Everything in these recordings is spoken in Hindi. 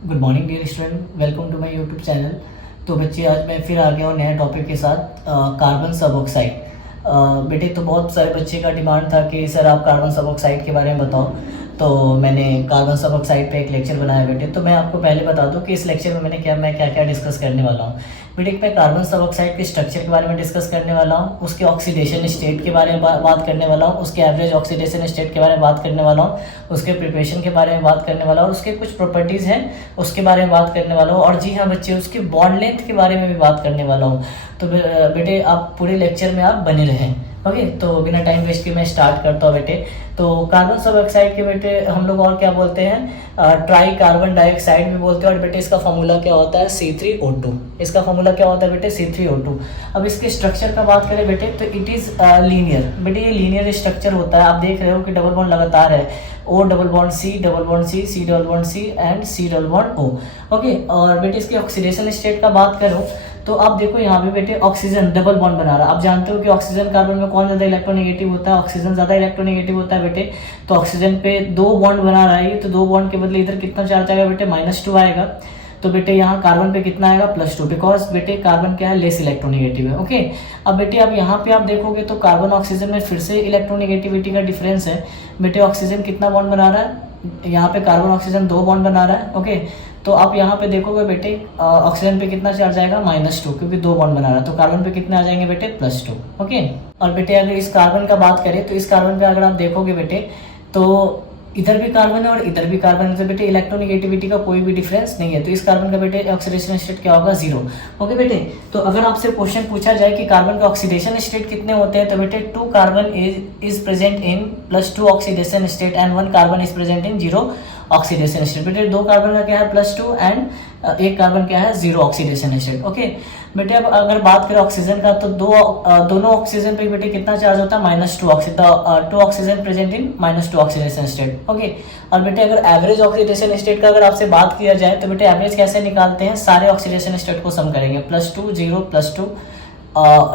Good morning dear student, welcome to my YouTube channel. तो बच्चे, आज मैं फिर आ गया हूँ नए टॉपिक के साथ, कार्बन सब ऑक्साइड। बेटे, तो बहुत सारे बच्चे का डिमांड था कि सर आप कार्बन सब ऑक्साइड के बारे में बताओ। तो मैंने कार्बन सब ऑक्साइड पे एक लेक्चर बनाया बेटे। तो मैं आपको पहले बता दूं कि इस लेक्चर में मैं क्या क्या डिस्कस करने वाला हूँ। बेटे, मैं कार्बन सब ऑक्साइड के स्ट्रक्चर के बारे में डिस्कस करने वाला हूँ, उसके ऑक्सीडेशन स्टेट के बारे में बात करने वाला हूँ, उसके एवरेज ऑक्सीडेशन स्टेट के बारे में बात करने वाला हूँ, उसके प्रिपरेशन के बारे में बात करने वाला हूँ, और उसके कुछ प्रॉपर्टीज़ हैं उसके बारे में बात करने वाला हूँ, और जी हाँ बच्चे, उसके बॉन्ड लेंथ के बारे में भी बात करने वाला हूँ। तो बेटे, आप पूरे लेक्चर में आप बने रहें। ओके, तो बिना टाइम वेस्ट के मैं स्टार्ट करता हूँ बेटे। तो कार्बन सब ऑक्साइड के बेटे हम लोग और क्या बोलते हैं, ट्राई कार्बन डाइऑक्साइड भी बोलते हैं। और बेटे इसका फॉर्मूला क्या होता है, C3O2। इसका फॉर्मूला क्या होता है बेटे, C3O2। अब इसके स्ट्रक्चर का बात करें बेटे, तो इट इज़ लीनियर। बेटे ये लीनियर स्ट्रक्चर होता है। आप देख रहे हो कि डबल बॉन्ड लगातार है, O double bond C double bond C, C double bond C and C double bond O। Okay, और बेटे इसके ऑक्सीडेशन स्टेट का बात करो तो आप देखो यहाँ पे बेटे ऑक्सीजन डबल बॉन्ड बना रहा है। आप जानते हो कि ऑक्सीजन कार्बन में कौन ज़्यादा इलेक्ट्रोनेगेटिव होता है, ऑक्सीजन ज़्यादा इलेक्ट्रोनेगेटिव होता है बेटे। तो ऑक्सीजन पे दो बॉन्ड बना रहा है, तो दो बॉन्ड के बदले इधर कितना चार्ज आएगा बेटे, -2 आएगा। तो बेटे यहाँ कार्बन पे कितना आएगा, +2, बिकॉज बेटे कार्बन क्या है, लेस इलेक्ट्रोनेगेटिव है। ओके, अब बेटे अब यहाँ पे आप देखोगे तो कार्बन ऑक्सीजन में फिर से इलेक्ट्रोनेगेटिविटी का डिफरेंस है। बेटे ऑक्सीजन कितना बॉन्ड बना रहा है, यहाँ पे कार्बन ऑक्सीजन 2 बॉन्ड बना रहा है। ओके, तो आप यहाँ पे देखोगे बेटे ऑक्सीजन पे कितना चार्ज आएगा, -2, क्योंकि 2 बॉन्ड बना रहा है। तो कार्बन पे कितने आ जाएंगे बेटे, +2। ओके, और बेटे अगर इस कार्बन का बात करें तो इस कार्बन पे अगर आप देखोगे बेटे तो इधर भी कार्बन है और इधर भी कार्बन है। तो बेटे इलेक्ट्रोनेगेटिविटी का कोई भी डिफरेंस नहीं है। तो इस कार्बन का बेटे ऑक्सीडेशन स्टेट क्या होगा, 0। ओके बेटे, तो अगर आपसे क्वेश्चन पूछा जाए कि कार्बन का ऑक्सीडेशन स्टेट कितने होते हैं, तो बेटे 2 carbon is present in +2 oxidation state and 1 carbon is present in 0 oxidation state. बेटे 2 कार्बन का क्या है, +2 एंड 1 कार्बन क्या है, 0 ऑक्सीडेशन स्टेट। ओके बेटे, अब अगर बात करें ऑक्सीजन का तो दोनों ऑक्सीजन पे बेटे कितना चार्ज होता है, -2 2 oxygen present in -2 oxidation state. Okay, और बेटे अगर एवरेज ऑक्सीडेशन स्टेट का अगर आपसे बात किया जाए तो बेटे एवरेज कैसे निकालते हैं, सारे ऑक्सीडेशन स्टेट को सम करेंगे, +2 0 +2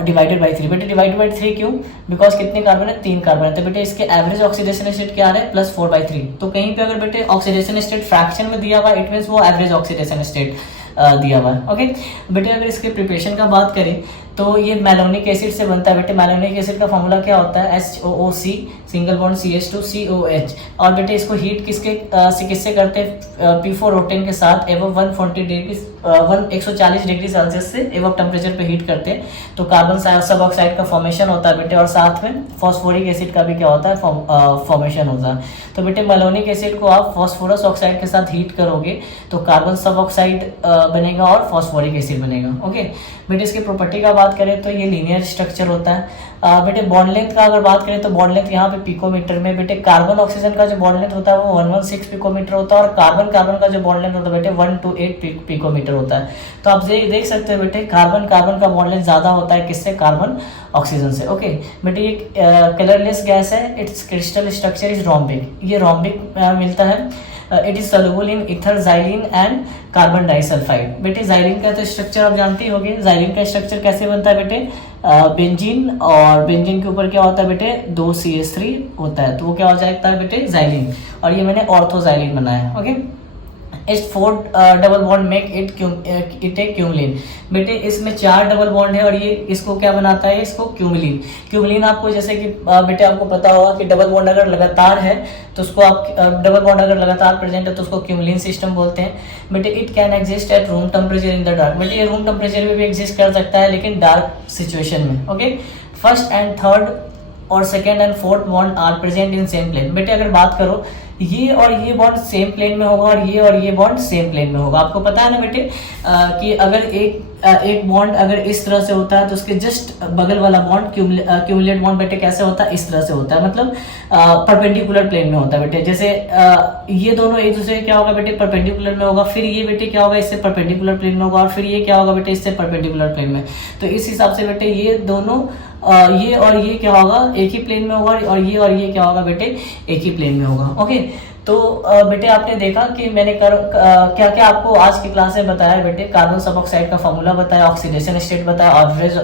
डिवाइडेड बाई 3। बेटे डिवाइडेड बाई 3 क्यों, बिकॉज कितने कार्बन है, 3 कार्बन है। तो बेटे इसके एवरेज ऑक्सीडेशन स्टेट क्या आ रहा है, +4/3। तो कहीं पे अगर बेटे ऑक्सीडेशन स्टेट फ्रैक्शन में दिया हुआ है, इट मींस वो एवरेज ऑक्सीडेशन स्टेट दिया हुआ है। ओके बेटे, अगर इसके प्रिपरेशन का बात करें तो ये मैलोनिक एसिड से बनता है। बेटे मैलोनिक एसिड का फॉर्मूला क्या होता है, HOOC सिंगल बॉन्ड CH2COH। और बेटे इसको हीट किससे करते हैं, P4O10 के साथ एवं 140 डिग्री सेल्सियस से एवं टेम्परेचर पे हीट करते हैं। तो कार्बन सब ऑक्साइड का फॉर्मेशन होता है बेटे, और साथ में फॉस्फोरिक एसिड का भी क्या होता है, फॉर्मेशन होता है। तो बेटे मैलोनिक एसिड को आप फॉस्फोरस ऑक्साइड के साथ हीट करोगे तो कार्बन सब ऑक्साइड बनेगा और फॉस्फोरिक एसिड बनेगा। ओके बेटे, इसकी प्रॉपर्टी का बात करें तो ये लीनियर स्ट्रक्चर होता है। बेटे बॉन्ड लेंथ का अगर बात करें तो बॉन्ड लेंथ यहाँ पे पिकोमीटर में, बेटे कार्बन ऑक्सीजन का जो बॉन्ड लेंथ होता है वो 116 पिकोमीटर होता है, और कार्बन का जो बॉन्ड लेंथ होता है बेटे 128 पिकोमीटर होता है। तो आप देख सकते हो बेटे कार्बन का बॉन्ड लेंथ ज्यादा होता है किससे, कार्बन ऑक्सीजन से। ओके बेटे, ये कलरलेस गैस है, it's crystal structure is rhombic. ये रोम्बिक मिलता है। It is soluble in ether, xylene and carbon disulphide. बेटे जाइलिन का तो स्ट्रक्चर आप जानते ही होंगे। जाइलिन का स्ट्रक्चर कैसे बनता है बेटे, बेंजीन, और बेंजीन के ऊपर क्या होता है बेटे, 2 CH3 होता है, तो वो क्या हो जाता है बेटे, जाइलिन। और ये मैंने ऑर्थोजाइलिन बनाया। ओके, इस 4 डबल बॉन्ड मेक इट ए क्यूमलिन। बेटे इसमें 4 डबल बॉन्ड है और ये इसको क्या बनाता है, इसको क्यूमलिन। क्यूमलिन आपको जैसे कि बेटे आपको पता होगा कि डबल बॉन्ड अगर लगातार है तो उसको आप डबल बॉन्ड अगर लगातार प्रेजेंट है तो उसको क्यूमलिन सिस्टम बोलते हैं। बेटे it can exist at room temperature in the dark. बेटे ये रूम टेम्परेचर में भी एग्जिस्ट कर सकता है लेकिन डार्क सिचुएशन में। ओके, फर्स्ट एंड थर्ड और second and fourth bond are present in same plane. बेटे अगर बात करो ये और ये बॉन्ड सेम प्लेन में होगा और ये बॉन्ड सेम प्लेन में होगा। आपको पता है ना बेटे कि अगर एक बॉन्ड अगर इस तरह से होता है तो उसके जस्ट बगल वाला बॉन्ड क्यूमुलेट बॉन्ड बेटे कैसे होता है, इस तरह से होता है, मतलब परपेंडिकुलर प्लेन में होता है बेटे। जैसे ये दोनों एक दूसरे क्या होगा बेटे, परपेंडिकुलर में होगा, फिर ये बेटे क्या होगा, इससे परपेंडिकुलर प्लेन में होगा, और फिर ये क्या होगा बेटे, इससे परपेंडिकुलर प्लेन में। तो इस हिसाब से बेटे ये दोनों ये और ये क्या होगा, एक ही प्लेन में होगा, और ये क्या होगा बेटे, एक ही प्लेन में होगा। ओके, तो बेटे आपने देखा कि मैंने क्या क्या आपको आज की क्लास में बताया बेटे। कार्बन सब ऑक्साइड का फॉर्मूला बताया, ऑक्सीडेशन स्टेट बताया,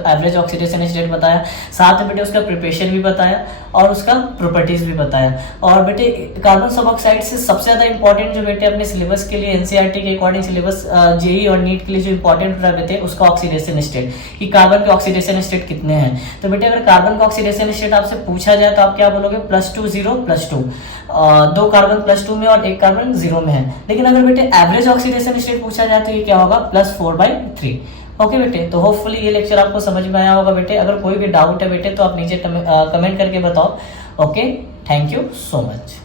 एवरेज ऑक्सीडेशन स्टेट बताया, साथ में बेटे उसका प्रिपरेशन भी बताया और उसका प्रॉपर्टीज भी बताया। और बेटे कार्बन सब ऑक्साइड से सबसे ज्यादा इंपॉर्टेंट जो बेटे अपने सिलेबस के लिए एनसीईआरटी के अकॉर्डिंग सिलेबस जेई और नीट के लिए जो इंपॉर्टेंट रहा बेटे उसका ऑक्सीडेशन स्टेट, कि कार्बन के ऑक्सीडेशन स्टेट कितने हैं। तो बेटे अगर कार्बन का ऑक्सीडेशन स्टेट आपसे पूछा जाए तो आप क्या बोलोगे, +2 0 +2, 2 कार्बन +2 में और 1 कार्बन 0 में है। लेकिन अगर बेटे एवरेज ऑक्सीडेशन स्टेट पूछा जाए तो ये क्या होगा, +4/3। ओके बेटे, तो होपफुली ये लेक्चर आपको समझ में आया होगा बेटे। अगर कोई भी डाउट है बेटे तो आप नीचे कमेंट करके बताओ। Okay, thank you so much.